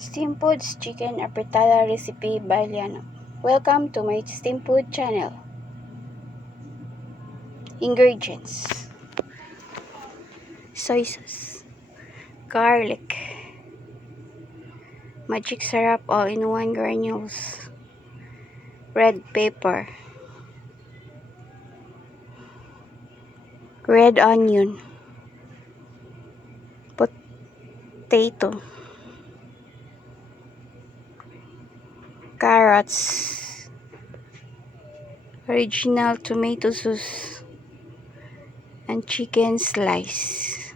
Steam Foods Chicken Apretada Recipe by Liano. Welcome to my Steam Food channel. Ingredients: soy sauce, garlic, magic syrup all-in-one granules, red pepper, red onion, potato, carrots, original tomato sauce, and chicken slice.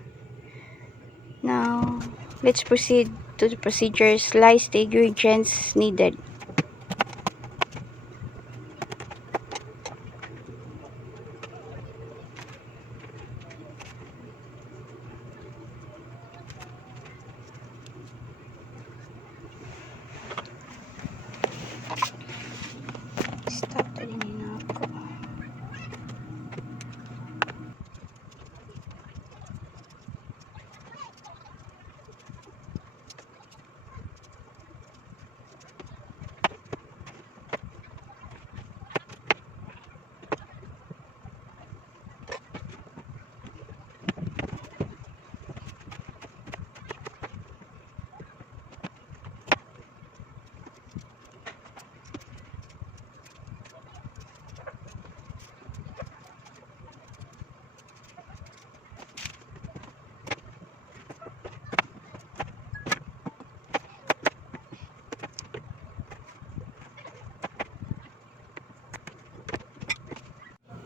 Now, let's proceed to the procedure. Slice the ingredients needed. Stop din na ako.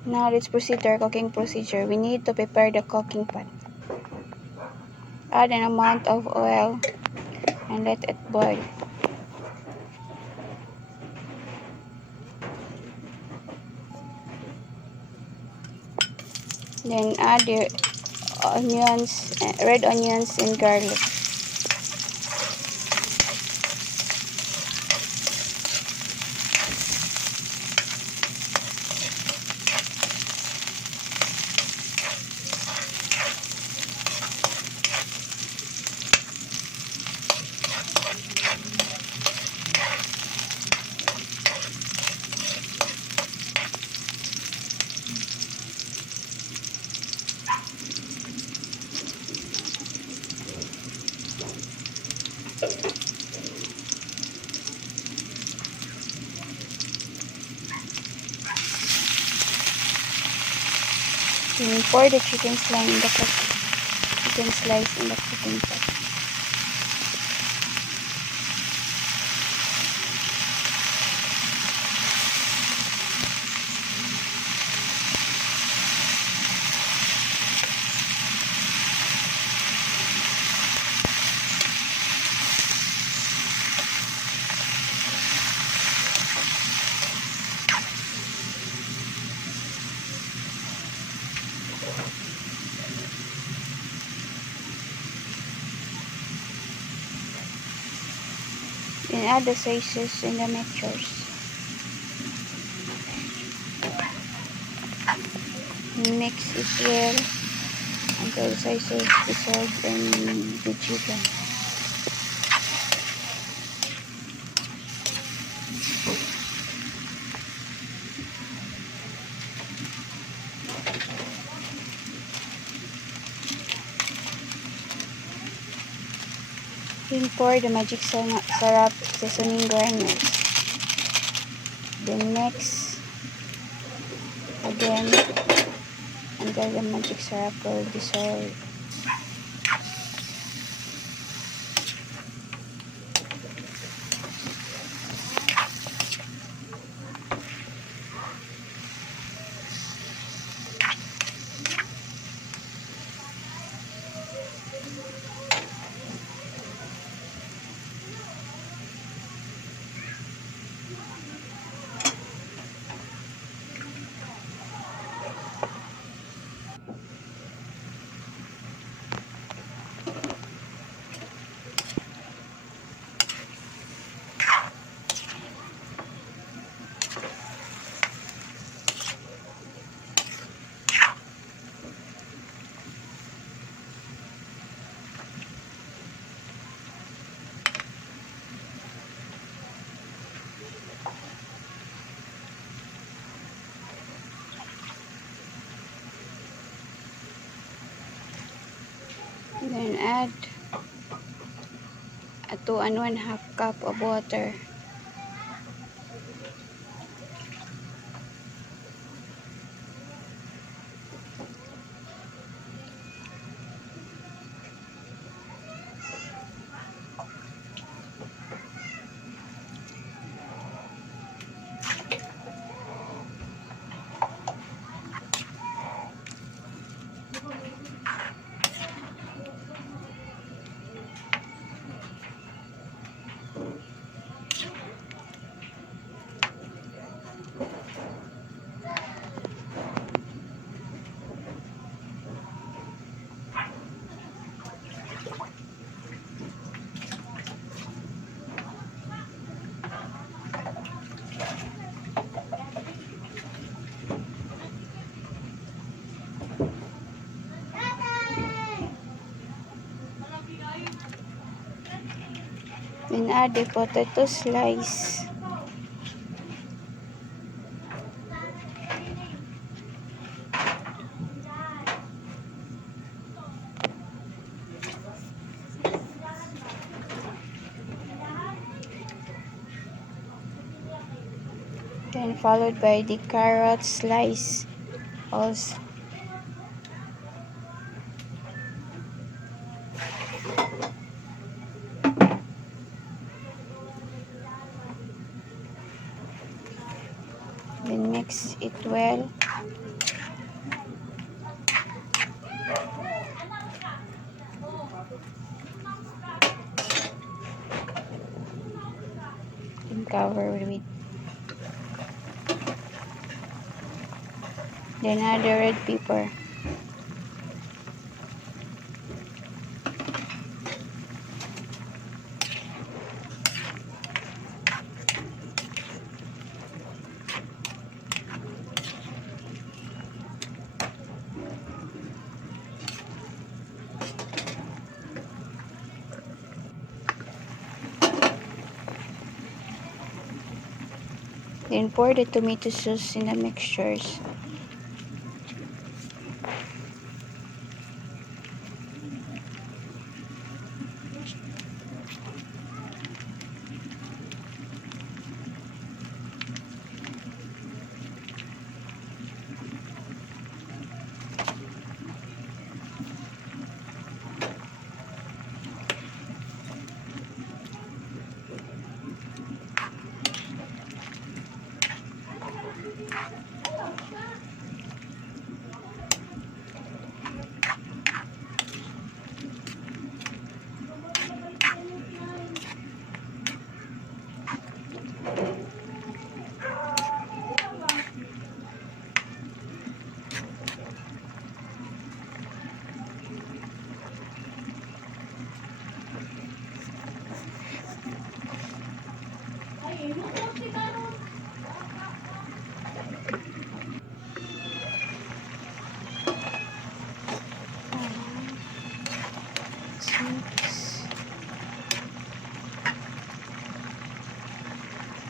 Now let's proceed to our cooking procedure. We need to prepare the cooking pot. Add an amount of oil and let it boil. Then add the onions, red onions and garlic. Then pour the chicken slice in the cooking pot. Then add the soy sauce in the mixtures. Mix it well until the soy sauce dissolves in the chicken. Then pour the magic syrup seasoning granules. Then mix again until the magic syrup will dissolve. Then add a 2 and 1/2 cup of water. Then add the potato slice. Then followed by the carrot slice also. Then mix it well. Then cover with. Then add the red pepper. Then pour the tomato sauce in the mixtures.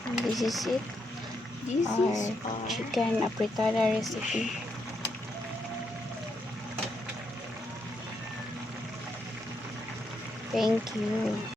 And this is it. This is Our chicken apretada recipe. Thank you.